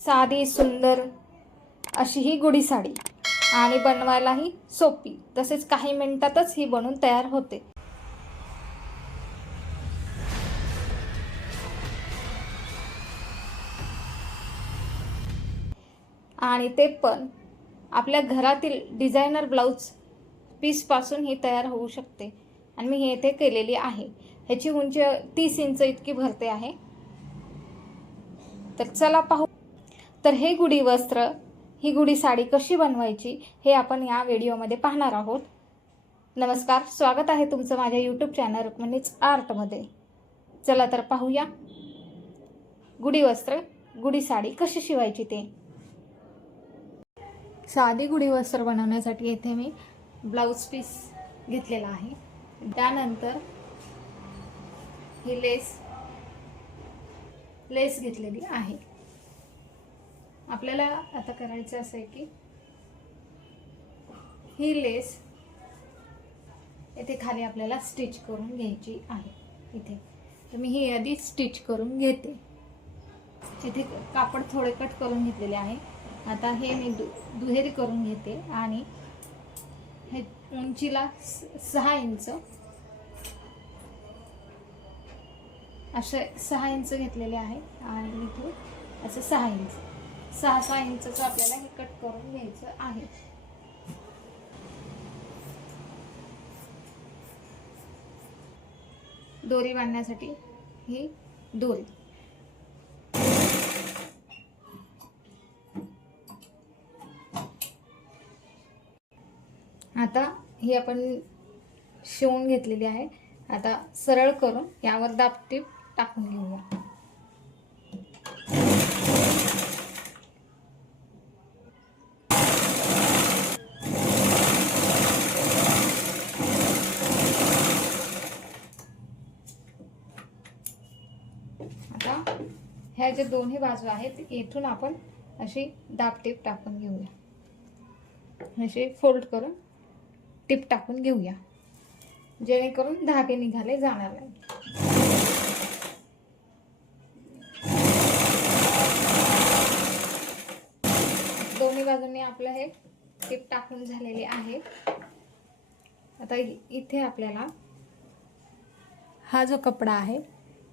साधी सुंदर अशी ही गुढी साडी आणि बनवायलाही सोपी, तसेच काही मिनिटातच ही बनून तयार होते. आणि ते पण आपल्या घरातील डिझायनर ब्लाऊज पीसपासून ही तयार होऊ शकते. आणि मी हे इथे केलेली आहे. ह्याची उंची 30 इंच इतकी भरते आहे. तर चला पाहू. तर हे गुढी वस्त्र, ही गुढी साडी कशी बनवायची हे आपण या व्हिडिओमध्ये पाहणार आहोत. नमस्कार, स्वागत आहे तुमचं माझ्या यूट्यूब चॅनल रुक्मिणीज आर्टमध्ये. चला तर पाहूया गुढी वस्त्र, गुढी साडी कशी शिवायची ते. साधी गुढी वस्त्र बनवण्यासाठी येथे मी ब्लाऊज पीस घेतलेला आहे. त्यानंतर ही लेस घेतलेली आहे. आपल्याला आता करायचं असं आहे की ही लेस इथे खाली आपल्याला स्टिच करून घ्यायची आहे. इथे तर मी ही आधी स्टिच करून घेते. इथे कापड थोडे कट करून घेतलेले आहे. आता हे मी दुहेरी करून घेते आणि हे उंचीला 6 इंच असे 6 इंच घेतलेले आहे. आणि इथे असं 6 इंचचं आपल्याला हे कट करून घ्यायचं आहे. दोरी बांधण्यासाठी ही दोरी. आता ही आपण शिवून घेतलेली आहे. आता सरळ करून यावर दाबटीप टाकून घेऊया. आता ह्या जे दोन्ही बाजू आहेत येथून आपण अशी दाबटीप टाकून घेऊया. अशी फोल्ड करून टिप टाकून घेऊया, जेणेकरून धागे निघाले जाणार नाही. दोन्ही बाजूंनी आपलं हे टिप टाकून झालेले आहे. आता इथे आपल्याला हा जो कपडा आहे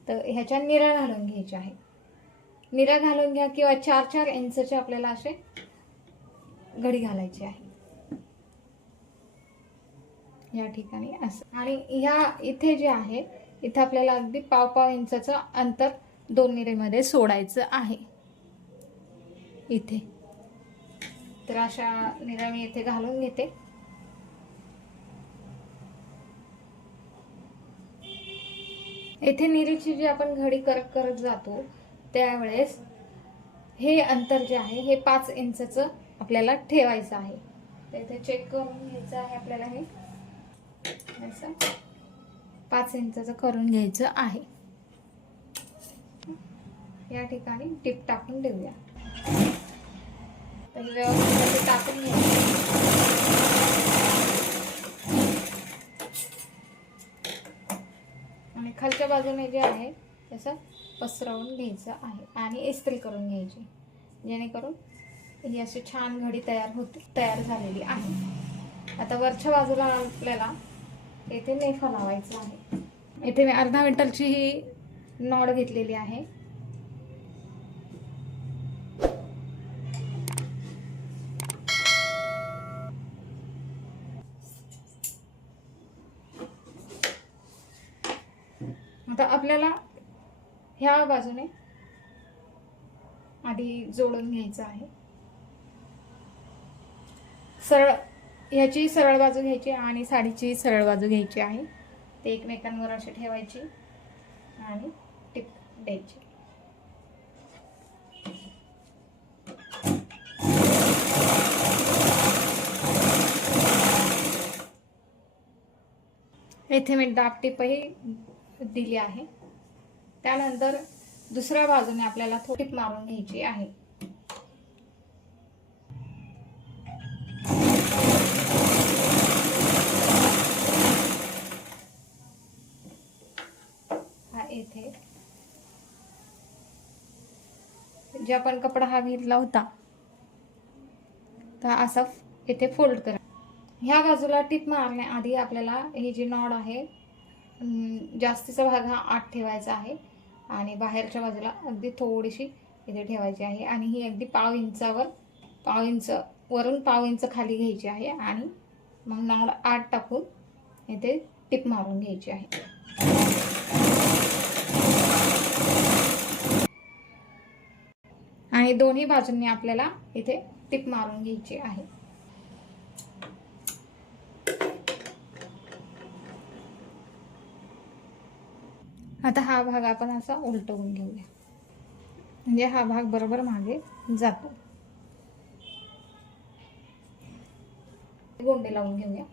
तर ह्याच्या निऱ्या घालून घ्यायच्या आहे. निऱ्या घालून घ्या किंवा 4-4 इंचचे आपल्याला असे घडी घालायची आहे या ठिकाणी असं. आणि ह्या इथे जे आहे इथे आपल्याला अगदी 1.5 इंचाचं अंतर दोन निरेमध्ये सोडायचं आहे इथे. तर अशा निऱ्या मी इथे घालून घेते. इथे निरीची जी आपण घडी करत जातो त्यावेळेस हे अंतर जे आहे हे 5 इंचचं आपल्याला ठेवायचं आहे. तर इथे चेक करून घ्यायचं आहे आपल्याला. हे असं 5 इंचचं करून घ्यायचं आहे. या ठिकाणी टिप टाकून देऊया. तर व्यवस्थित टाकून घ्यायचं. आणि खालच्या बाजूने जे आहे तसं पसरवून घ्यायचं आहे आणि इस्त्री करून घ्यायची, जेणेकरून ही अशी छान घडी तयार झालेली आहे. आता वरच्या बाजूला आपल्याला येथे नेफा लावायचा आहे. येथे मी अर्धा मीटरची ही नॉड घेतलेली आहे. आता आपल्याला ह्या बाजूने आधी जोडून घ्यायचं आहे. ह्याची सरळ बाजू घ्यायची आणि साडीची सरळ बाजू घ्यायची आहे. ते एकमेकांवर अशी ठेवायची आणि टिप द्यायची. येथे मी दाबटीपही दिली आहे. त्यानंतर दुसऱ्या बाजूने आपल्याला थोडी टिप मारून घ्यायची आहे. हा येथे जे आपण कपडा हा घेतला होता तर असा इथे फोल्ड करा. ह्या बाजूला टिप मारण्याआधी आपल्याला ही जी नॉड आहे जास्तीचा भाग हा आत ठेवायचा आहे आणि बाहेरच्या बाजूला अगदी थोडीशी इथे ठेवायची आहे आणि ही अगदी पाव इंच वरून पाव इंच खाली घ्यायची आहे आणि मग नॉड आत टाकून इथे टिप मारून घ्यायची आहे. आणि दोन्ही बाजूंनी आपल्याला इथे टिप मारून घ्यायची आहे. आता हा भाग आपण असा उलटवून घेऊया, म्हणजे हा भाग बरोबर मागे जातो. गोंडे लावून घेऊया.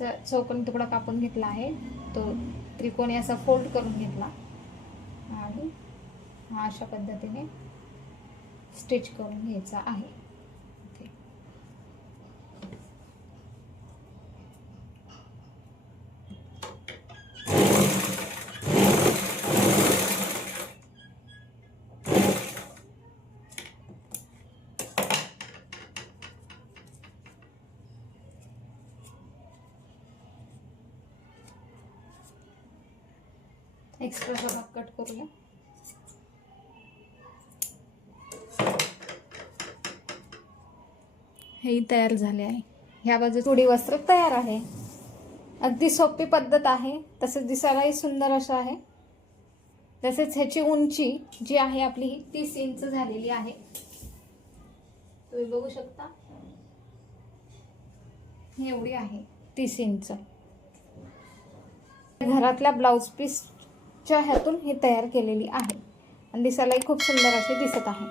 तर चौकोनी तुकडा कापून घेतला आहे, तो त्रिकोणी असा फोल्ड करून घेतला आणि हा अशा पद्धतीने स्टिच करून घ्यायचा आहे. एक्स्ट्राचा भाग कट करूया. हे तयार झाले आहे. ह्या बाजू थोडी वस्त्र तयार आहे. अगदी सोपी पद्धत आहे, तसेच दिसायलाही सुंदर असं आहे. तसेच ह्याची उंची जी आहे आपली 30 इंच झालेली आहे. तुम्ही बघू शकता ही एवढी आहे 30 इंच. घरातल्या ब्लाउज पीसच्या ह्यातून ही तयार केलेली आहे आणि दिसायलाही खूप सुंदर अशी दिसत आहे.